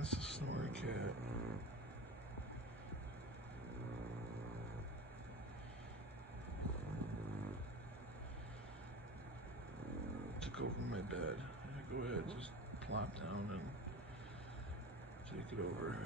That's the snoring cat. Took over my bed. Yeah, go ahead, just plop down and take it over.